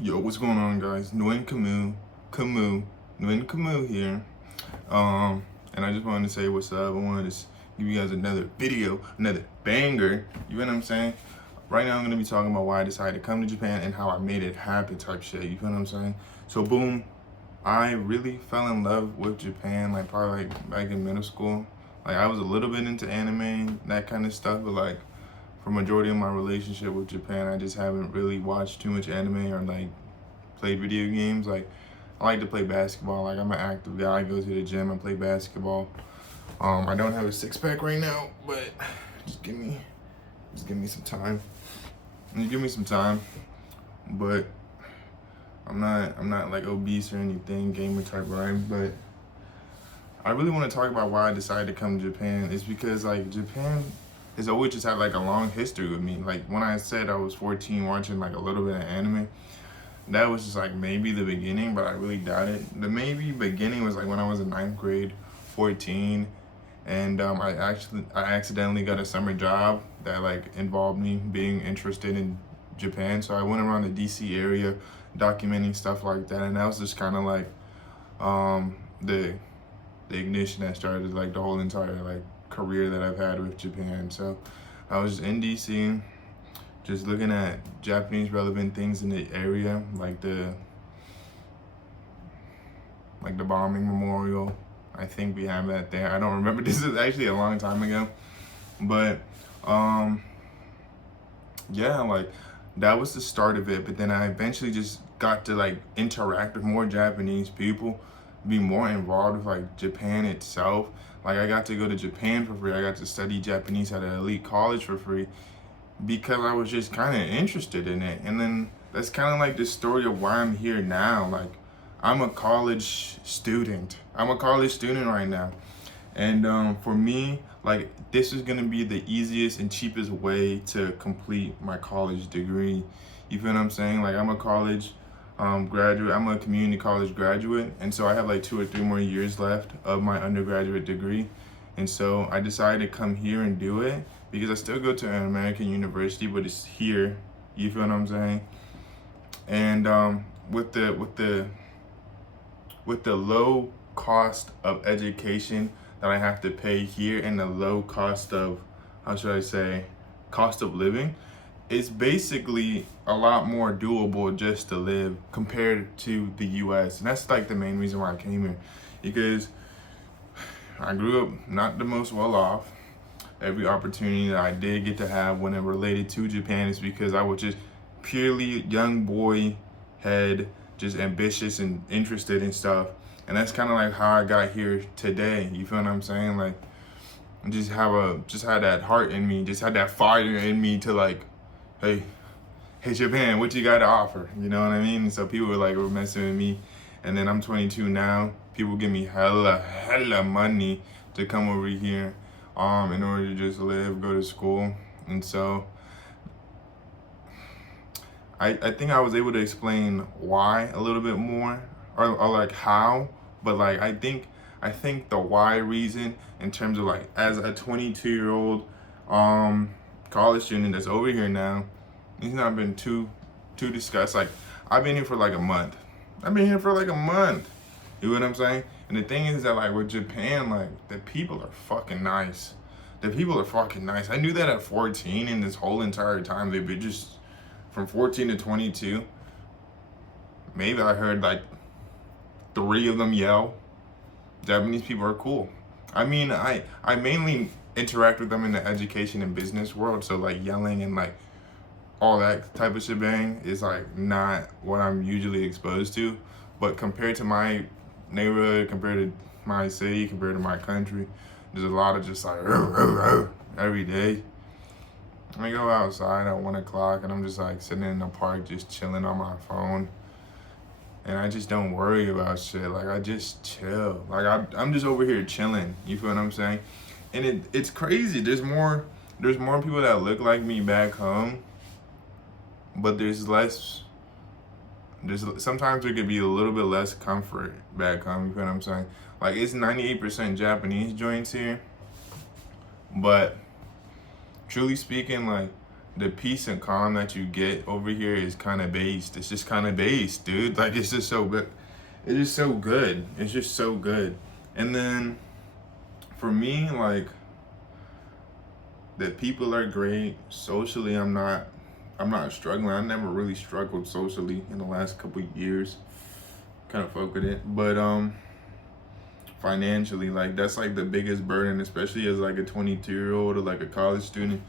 Yo, what's going on, guys? Nguyen Camus here. And I just wanted to say what's up. I wanted to give you guys another video, another banger. You know what I'm saying? Right now, I'm gonna be talking about why I decided to come to Japan and how I made it happen, type shit. You feel what I'm saying? So, boom, I really fell in love with Japan, like probably like back in middle school. Like I was a little bit into anime, that kind of stuff, but like for majority of my relationship with Japan, I just haven't really watched too much anime or like played video games. Like I like to play basketball. Like I'm an active guy. I go to the gym and play basketball. I don't have a six pack right now, but just give me some time. Just give me some time. But I'm not like obese or anything, gamer type, right? But I really want to talk about why I decided to come to Japan. It's because like Japan has always just had like a long history with me. Like when I said I was 14 watching like a little bit of anime, that was just like maybe the beginning, but I really doubt it. The maybe beginning was like when I was in ninth grade, 14, and I accidentally got a summer job that like involved me being interested in Japan. So I went around the DC area documenting stuff like that, and that was just kind of like the ignition that started like the whole entire like career that I've had with Japan. So I was in DC just looking at Japanese relevant things in the area, like the bombing memorial. I think we have that there. I don't remember. This is actually a long time ago. But yeah, like that was the start of it. But then I eventually just got to like interact with more Japanese people, be more involved with like Japan itself. Like I got to go to Japan for free. I got to study Japanese at an elite college for free because I was just kind of interested in it. And then that's kind of like the story of why I'm here now. Like I'm a college student. I'm a college student right now. And for me, like this is gonna be the easiest and cheapest way to complete my college degree. You feel what I'm saying? Like I'm a college graduate. I'm a community college graduate, and so I have like 2 or 3 more years left of my undergraduate degree. And so I decided to come here and do it because I still go to an American university, but it's here. You feel what I'm saying? And with the low cost of education that I have to pay here and the low cost of, how should I say, cost of living, it's basically a lot more doable just to live compared to the US. And that's like the main reason why I came here, because I grew up not the most well off. Every opportunity that I did get to have when it related to Japan is because I was just purely young boy head, just ambitious and interested in stuff. And that's kind of like how I got here today. You feel what I'm saying? Like just had that heart in me, just had that fire in me to like, hey Japan, what you got to offer? You know what I mean? And so people were messing with me. And then I'm 22 now. People give me hella money to come over here in order to just live, go to school. And so I think I was able to explain why a little bit more, or like how, but like I think the why reason in terms of like as a 22-year-old college student that's over here now, it's not been too discussed. Like I've been here for like a month. You know what I'm saying? And the thing is that like with Japan, like the people are fucking nice. I knew that at 14, and this whole entire time they've been just from 14 to 22. Maybe I heard like 3 of them yell. Japanese people are cool. I mean, I mainly interact with them in the education and business world, so like yelling and like all that type of shebang is like not what I'm usually exposed to. But compared to my neighborhood, compared to my city, compared to my country, there's a lot of just like every day. I go outside at 1 o'clock and I'm just like sitting in the park, just chilling on my phone. And I just don't worry about shit. Like I just chill. Like I'm just over here chilling. You feel what I'm saying? And it's crazy. There's more people that look like me back home, but sometimes there could be a little bit less comfort back home. You feel what I'm saying? Like it's 98% Japanese joints here, but truly speaking, like the peace and calm that you get over here is kind of based. It's just kind of based, dude. Like, it's just so good. It's just so good. It's just so good. And then for me, like, the people are great. Socially, I'm not struggling. I never really struggled socially in the last couple of years. Kind of fuck with it. But financially, like, that's like the biggest burden, especially as like a 22-year-old or like a college student,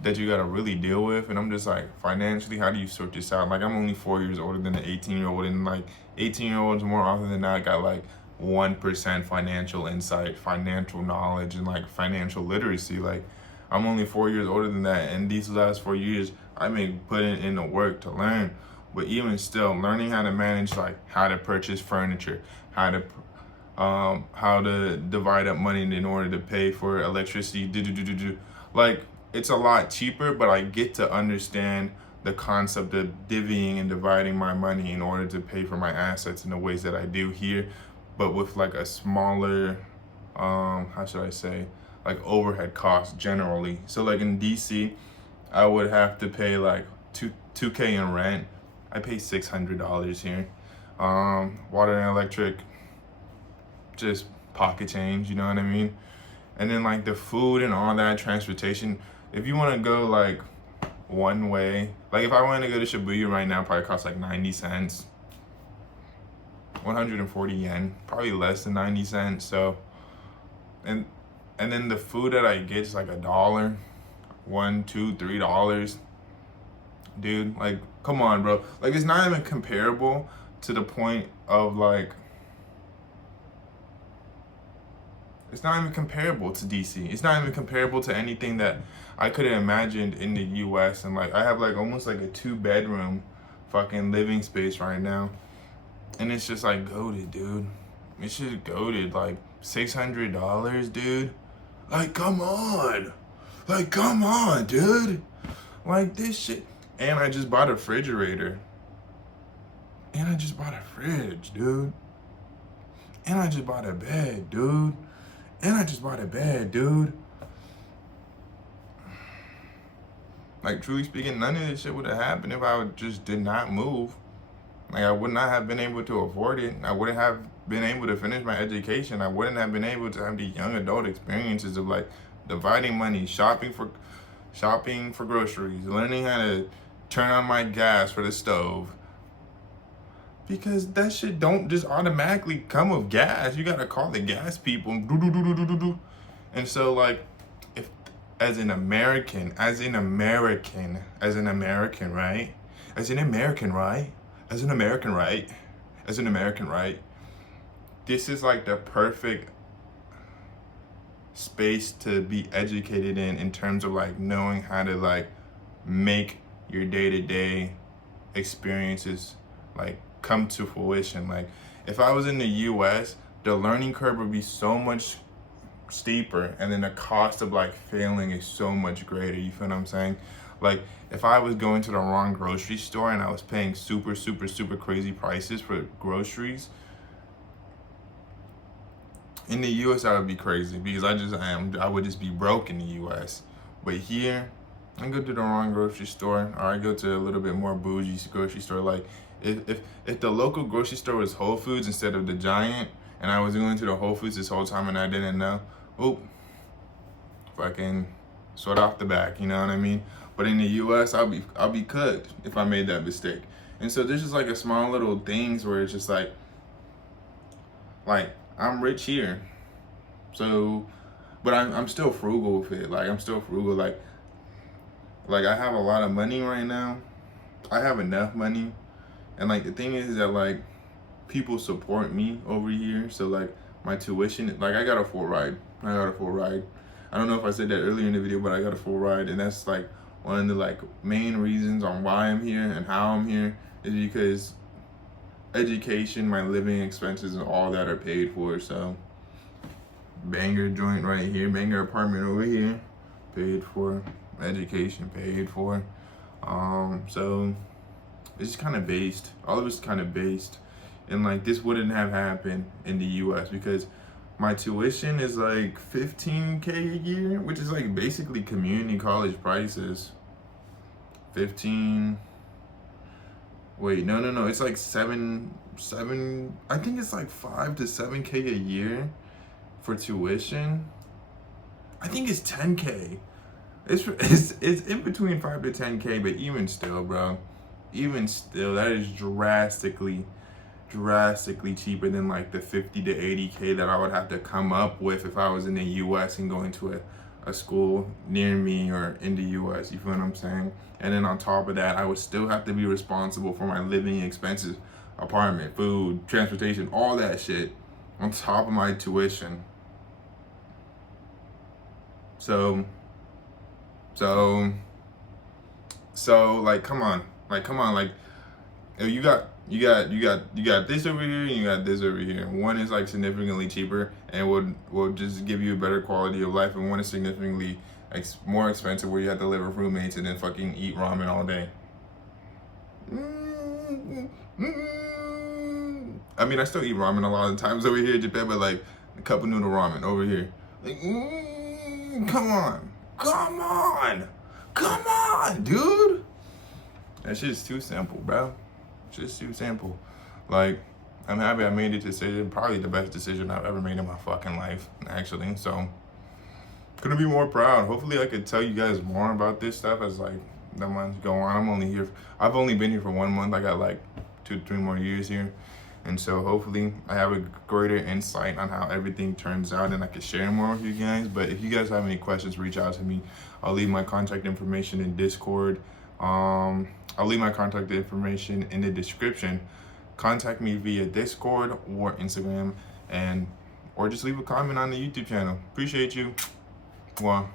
that you gotta really deal with. And I'm just like, financially, how do you sort this out? Like, I'm only 4 years older than an 18-year-old, and like 18-year-olds more often than not got like 1% financial insight, financial knowledge, and like financial literacy. Like, I'm only 4 years older than that, and these last 4 years I've been putting in the work to learn. But even still, learning how to manage, like, how to purchase furniture, how to divide up money in order to pay for electricity, like, it's a lot cheaper, but I get to understand the concept of divvying and dividing my money in order to pay for my assets in the ways that I do here, but with like a smaller, how should I say, like overhead costs generally. So like in DC, I would have to pay like $2K in rent. I pay $600 here. Water and electric, just pocket change, you know what I mean? And then like the food and all that, transportation, if you want to go like one way, like if I wanted to go to Shibuya right now, probably costs like 90 cents, 140 yen, probably less than 90 cents. So, and then the food that I get is like $1, $1, $2, $3. Dude, like, come on, bro. Like, it's not even comparable to the point of like, it's not even comparable to DC. It's not even comparable to anything that I could have imagined in the US. And like, I have like almost like a 2-bedroom fucking living space right now. And it's just like goated, dude. It's just goated. Like $600, dude. Like, come on. Like, come on, dude. Like, this shit. And I just bought a refrigerator. And I just bought a fridge, dude. And I just bought a bed, dude. And I just bought a bed, dude. Like, truly speaking, none of this shit would have happened if I just did not move. Like, I would not have been able to afford it. I wouldn't have been able to finish my education. I wouldn't have been able to have the young adult experiences of like dividing money, shopping for groceries, learning how to turn on my gas for the stove. Because that shit don't just automatically come with gas. You gotta call the gas people. And so like, if as an American, right? As an American, right? This is like the perfect space to be educated in terms of like knowing how to like make your day-to-day experiences like come to fruition. Like, if I was in the US, the learning curve would be so much steeper, and then the cost of like failing is so much greater. You feel what I'm saying? Like, if I was going to the wrong grocery store and I was paying super crazy prices for groceries, in the US I would be crazy, because I would just be broke in the US. But here, I go to the wrong grocery store, or I go to a little bit more bougie grocery store. Like, if the local grocery store was Whole Foods instead of the Giant, and I was going to the Whole Foods this whole time and I didn't know, fucking sweat off the back, you know what I mean? But in the US, I'll be cooked if I made that mistake. And so there's just like a small little things where it's just like I'm rich here, so, but I'm still frugal with it. Like, I'm still frugal. Like I have a lot of money right now. I have enough money, and like the thing is that like people support me over here. So like my tuition, like I got a full ride. I don't know if I said that earlier in the video, but I got a full ride, and that's like one of the like main reasons on why I'm here and how I'm here is because education, my living expenses, and all that are paid for. So banger joint right here, banger apartment over here, paid for. Education paid for. So it's kind of based. All of it's kind of based, and like this wouldn't have happened in the U.S. because my tuition is like $15K a year, which is like basically community college prices. 15. Wait, no. It's like seven. I think it's like 5 to 7K a year for tuition. I think it's 10K. It's in between 5 to 10K, but even still, bro, that is drastically cheaper than like the 50 to 80K that I would have to come up with if I was in the US and going to a school near me or in the US. You feel what I'm saying? And then on top of that, I would still have to be responsible for my living expenses, apartment, food, transportation, all that shit on top of my tuition. So like come on, like you got this over here and you got this over here. One is like significantly cheaper and will just give you a better quality of life, and one is significantly more expensive where you have to live with roommates and then fucking eat ramen all day. I mean, I still eat ramen a lot of times over here in Japan, but like a cup of noodle ramen over here. Like, come on, dude. That shit is too simple, bro. Just too simple. Like, I'm happy I made the decision. Probably the best decision I've ever made in my fucking life, actually. So, couldn't be more proud. Hopefully, I could tell you guys more about this stuff as like the months go on. I've only been here for 1 month. I got like 2-3 more years here. And so hopefully I have a greater insight on how everything turns out and I can share more with you guys. But if you guys have any questions, reach out to me. I'll leave my contact information in Discord. I'll leave my contact information in the description. Contact me via Discord or Instagram, or just leave a comment on the YouTube channel. Appreciate you. Well.